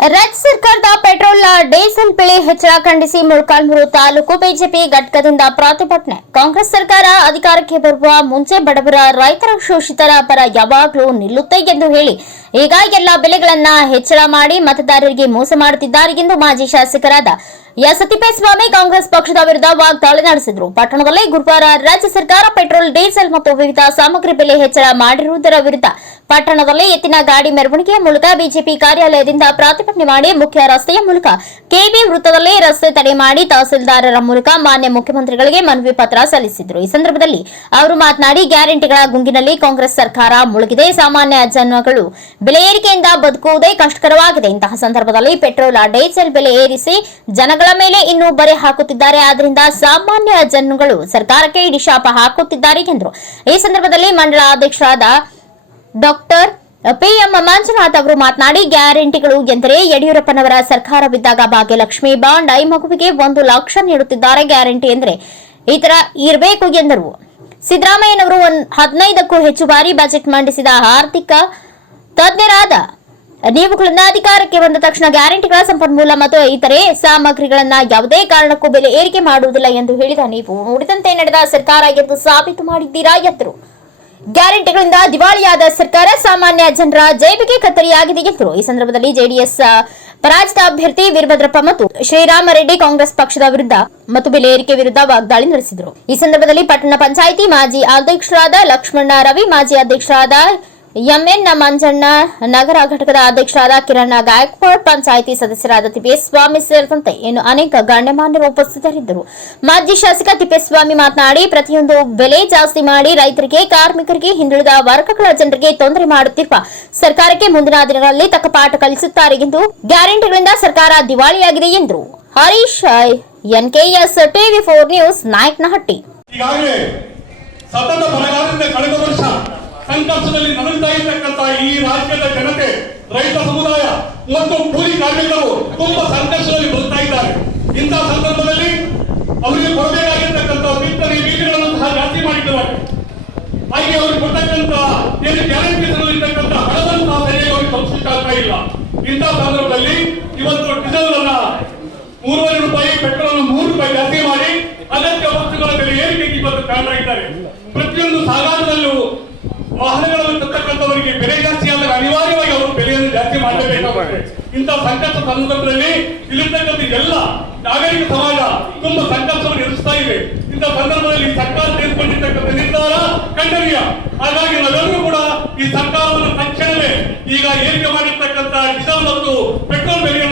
ರಾಜ್ಯ ಸರ್ಕಾರದ petrol diesel ಬೆಲೆ ಹೆಚ್ಚಳ ಖಂಡಿಸಿ ಮೊಳಕಾಲ್ಮೂರು ತಾಲೂಕು ಬಿಜೆಪಿ ಘಟಕದಿಂದ ಪ್ರತಿಭಟನೆ. ಕಾಂಗ್ರೆಸ್ ಸರ್ಕಾರ ಅಧಿಕಾರಕ್ಕೆ ಬರುವ ಮುಂಚೆ ಬಡವರ ರೈತರ ಶೋಷಿತರ ಪರ ಯಾವಾಗಲೂ ನಿಲ್ಲುತ್ತೆ ಎಂದು ಹೇಳಿ, ಈಗ ಎಲ್ಲ ಬೆಲೆಗಳನ್ನ ಹೆಚ್ಚಳ ಮಾಡಿ ಮತದಾರರಿಗೆ ಮೋಸ ಮಾಡುತ್ತಿದ್ದಾರೆ ಎಂದು ಮಾಜಿ ಶಾಸಕರಾದ ಎಸ್ ತಿಪ್ಪೇಸ್ವಾಮಿ ಕಾಂಗ್ರೆಸ್ ಪಕ್ಷದ ವಿರುದ್ಧ ವಾಗ್ದಾಳಿ ನಡೆಸಿದರು. ಪಟ್ಟಣದಲ್ಲಿ ಗುರುವಾರ ರಾಜ್ಯ ಸರ್ಕಾರ ಪೆಟ್ರೋಲ್, ಡೀಸೆಲ್ ಮತ್ತು ವಿವಿಧ ಸಾಮಗ್ರಿ ಬೆಲೆ ಹೆಚ್ಚಳ ಮಾಡಿರುವುದರ ವಿರುದ್ಧ ಪಟ್ಟಣದಲ್ಲಿ ಎತ್ತಿನ ಗಾಡಿ ಮೆರವಣಿಗೆಯ ಮೂಲಕ ಬಿಜೆಪಿ ಕಾರ್ಯಾಲಯದಿಂದ ಪ್ರತಿಭಟನೆ ಮಾಡಿ ಮುಖ್ಯ ರಸ್ತೆಯ ಮೂಲಕ ಕೆಬಿ ವೃತ್ತದಲ್ಲಿ ರಸ್ತೆ ತಡೆ ಮಾಡಿ ತಹಸೀಲ್ದಾರರ ಮೂಲಕ ಮಾನ್ಯ ಮುಖ್ಯಮಂತ್ರಿಗಳಿಗೆ ಮನವಿ ಪತ್ರ ಸಲ್ಲಿಸಿದರು. ಈ ಸಂದರ್ಭದಲ್ಲಿ ಅವರು ಮಾತನಾಡಿ, ಗ್ಯಾರಂಟಿಗಳ ಗುಂಗಿನಲ್ಲಿ ಕಾಂಗ್ರೆಸ್ ಸರ್ಕಾರ ಮುಳುಗಿದೆ. ಸಾಮಾನ್ಯ ಜನಗಳು ಬೆಲೆ ಏರಿಕೆಯಿಂದ ಬದುಕುವುದೇ ಕಷ್ಟಕರವಾಗಿದೆ. ಇಂತಹ ಸಂದರ್ಭದಲ್ಲಿ ಪೆಟ್ರೋಲ್, ಡೀಸೆಲ್ ಬೆಲೆ ಏರಿಸಿ ಜನಗಳ ಮೇಲೆ ಇನ್ನೂ ಬರೆ ಹಾಕುತ್ತಿದ್ದಾರೆ. ಆದ್ರಿಂದ ಸಾಮಾನ್ಯ ಜನಗಳು ಸರ್ಕಾರಕ್ಕೆ ಇಡಿ ಶಾಪ ಹಾಕುತ್ತಿದ್ದಾರೆ ಎಂದರು. ಈ ಸಂದರ್ಭದಲ್ಲಿ ಮಂಡಳ ಅಧ್ಯಕ್ಷರಾದ ಡಾಕ್ಟರ್ ಪಿಎಂ ಮಂಜುನಾಥ್ ಅವರು ಮಾತನಾಡಿ, ಗ್ಯಾರಂಟಿಗಳು ಎಂದರೆ ಯಡಿಯೂರಪ್ಪನವರ ಸರ್ಕಾರವಿದ್ದಾಗ ಭಾಗ್ಯಲಕ್ಷ್ಮಿ ಬಾಂಡ್ ಐ ಮಗುವಿಗೆ ಒಂದು ಲಕ್ಷ ನೀಡುತ್ತಿದ್ದಾರೆ ಗ್ಯಾರಂಟಿ ಎಂದರೆ ಈ ತರ ಇರಬೇಕು ಎಂದರು. ಸಿದ್ದರಾಮಯ್ಯನವರು ಹದಿನೈದಕ್ಕೂ ಹೆಚ್ಚು ಬಾರಿ ಬಜೆಟ್ ಮಂಡಿಸಿದ ಆರ್ಥಿಕ ತಜ್ಞರಾದ ನೀವುಗಳನ್ನ ಅಧಿಕಾರಕ್ಕೆ ಬಂದ ತಕ್ಷಣ ಗ್ಯಾರಂಟಿಗಳ ಸಂಪನ್ಮೂಲ ಮತ್ತು ಇತರೆ ಸಾಮಗ್ರಿಗಳನ್ನ ಯಾವುದೇ ಕಾರಣಕ್ಕೂ ಬೆಲೆ ಏರಿಕೆ ಮಾಡುವುದಿಲ್ಲ ಎಂದು ಹೇಳಿದ ನೀವು. ನುಡಿದಂತೆ ನಡೆದ ಸರ್ಕಾರ ಎಂದು ಸಾಬೀತು ಮಾಡಿದ್ದೀರಾ ಎಂದರು. ಗ್ಯಾರಂಟಿಗಳಿಂದ ದಿವಾಳಿಯಾದ ಸರ್ಕಾರ ಸಾಮಾನ್ಯ ಜನರ ಜೈಬಿಗೆ ಕತ್ತರಿಯಾಗಿದೆ ಎಂದರು. ಈ ಸಂದರ್ಭದಲ್ಲಿ ಜೆಡಿಎಸ್ ಪರಾಜಿತ ಅಭ್ಯರ್ಥಿ ವೀರಭದ್ರಪ್ಪ ಮತ್ತು ಶ್ರೀರಾಮರೆಡ್ಡಿ ಕಾಂಗ್ರೆಸ್ ಪಕ್ಷದ ವಿರುದ್ಧ ಮತ್ತು ಬೆಲೆ ಏರಿಕೆ ವಿರುದ್ಧ ವಾಗ್ದಾಳಿ ನಡೆಸಿದರು. ಈ ಸಂದರ್ಭದಲ್ಲಿ ಪಟ್ಟಣ ಪಂಚಾಯಿತಿ ಮಾಜಿ ಅಧ್ಯಕ್ಷರಾದ ಲಕ್ಷ್ಮಣ ರವಿ, ಮಾಜಿ ಅಧ್ಯಕ್ಷರಾದ ಎಂಎನ್ ಮಂಜಣ್ಣ ನಗರ ಘಟಕದ ಅಧ್ಯಕ್ಷರಾದ ಕಿರಣ್ ಗಾಯಕ್ವಾಡ್, ಪಂಚಾಯಿತಿ ಸದಸ್ಯರಾದ ತಿಪ್ಪೇಸ್ವಾಮಿ ಸೇರಿದಂತೆ ಇನ್ನು ಅನೇಕ ಗಣ್ಯಮಾನ್ಯರು ಉಪಸ್ಥಿತರಿದ್ದರು. ಮಾಜಿ ಶಾಸಕ ತಿಪ್ಪೇಸ್ವಾಮಿ ಮಾತನಾಡಿ, ಪ್ರತಿಯೊಂದು ಬೆಲೆ ಜಾಸ್ತಿ ಮಾಡಿ ರೈತರಿಗೆ, ಕಾರ್ಮಿಕರಿಗೆ ಹಿಂದುಳಿದ ವರ್ಗಗಳ ಜನರಿಗೆ ತೊಂದರೆ ಮಾಡುತ್ತಿರುವ ಸರ್ಕಾರಕ್ಕೆ ಮುಂದಿನ ದಿನಗಳಲ್ಲಿ ತಕ್ಕ ಪಾಠ ಕಲಿಸುತ್ತಾರೆ ಎಂದು ಗ್ಯಾರಂಟಿಗಳಿಂದ ಸರ್ಕಾರ ದಿವಾಳಿಯಾಗಿದೆ ಎಂದರು. Harish NKS TV four news, Nayakanahatti. ಸಂಕಷ್ಟದಲ್ಲಿ ನಲುಗ್ತಾ ಇರತಕ್ಕಂತಹ ಈ ರಾಜ್ಯದ ಜನತೆ, ರೈತ ಸಮುದಾಯ ಮತ್ತು ಕೂಲಿ ಕಾರ್ಮಿಕರು ತುಂಬಾ ಸಂಕಷ್ಟದಲ್ಲಿ ಬದುಕ್ತಾ ಇದ್ದಾರೆ. ಇಂತಹ ಸಂದರ್ಭದಲ್ಲಿ ಅವರಿಗೆ ಕೊಡಬೇಕಾಗಿರ್ತಕ್ಕಂತಹ ಬಿತ್ತನೆ ಬೀಜಗಳನ್ನು ಸಹ ಜಾಸ್ತಿ ಮಾಡಿದ್ದಾರೆ. ಹಾಗೆ ಅವ್ರಿಗೆ ಕೊಡ್ತಕ್ಕಂತಹ ಏನು ಗ್ಯಾರಂಟಿ ಇರ್ತಕ್ಕಂಥ ಹಣವನ್ನು ಸಹ ಸರಿಯಾಗಿ ಅವ್ರಿಗೆ ತಲುಪಿಸಲಿಕ್ಕಾಗ್ತಾ ಇಲ್ಲ. ಇಂತಹ ಸಂದರ್ಭದಲ್ಲಿ ಇವತ್ತು ಡೀಸೆಲ್ ಅನ್ನ ಮೂರುವರೆ ರೂಪಾಯಿ ಪೆಟ್ರೋಲ್ ಅನ್ನು ಮೂರು ರೂಪಾಯಿ ಜಾಸ್ತಿ ಮಾಡಿ ಅಗತ್ಯ ವಸ್ತುಗಳ ಬೆಲೆ ಏರಿಕೆಗೆ ಇವತ್ತು ಇದ್ದಾರೆ. ಪ್ರತಿಯೊಂದು ಸಾಗಾಟದಲ್ಲೂ ವಾಹನಗಳನ್ನು ತರ್ತಕ್ಕಂಥವರಿಗೆ ಬೆಲೆ ಜಾಸ್ತಿ ಆದರೆ ಅನಿವಾರ್ಯವಾಗಿ ಅವರು ಬೆಲೆಯನ್ನು ಜಾಸ್ತಿ ಮಾಡಬೇಕಾಗುತ್ತೆ ಇಂತಹ ಸಂಕಷ್ಟ ಸಂದರ್ಭದಲ್ಲಿ ಇಲ್ಲಿರ್ತಕ್ಕಂಥ ಎಲ್ಲ ನಾಗರಿಕ ಸಮಾಜ ತುಂಬಾ ಸಂಕಷ್ಟವನ್ನು ಎದುರಿಸ್ತಾ ಇದೆ. ಇಂತಹ ಸಂದರ್ಭದಲ್ಲಿ ಸರ್ಕಾರ ತೆಗೆದುಕೊಂಡಿರ್ತಕ್ಕಂಥ ನಿರ್ಧಾರ ಖಂಡನೀಯ. ಹಾಗಾಗಿ ನಾವೆಲ್ಲರೂ ಕೂಡ ಈ ಸರ್ಕಾರವನ್ನು ತಕ್ಷಣವೇ ಈಗ ಏರಿಕೆ ಮಾಡಿರ್ತಕ್ಕಂಥ ಡೀಸೆಲ್ ಮತ್ತು ಪೆಟ್ರೋಲ್ ಬೆಲೆಯನ್ನು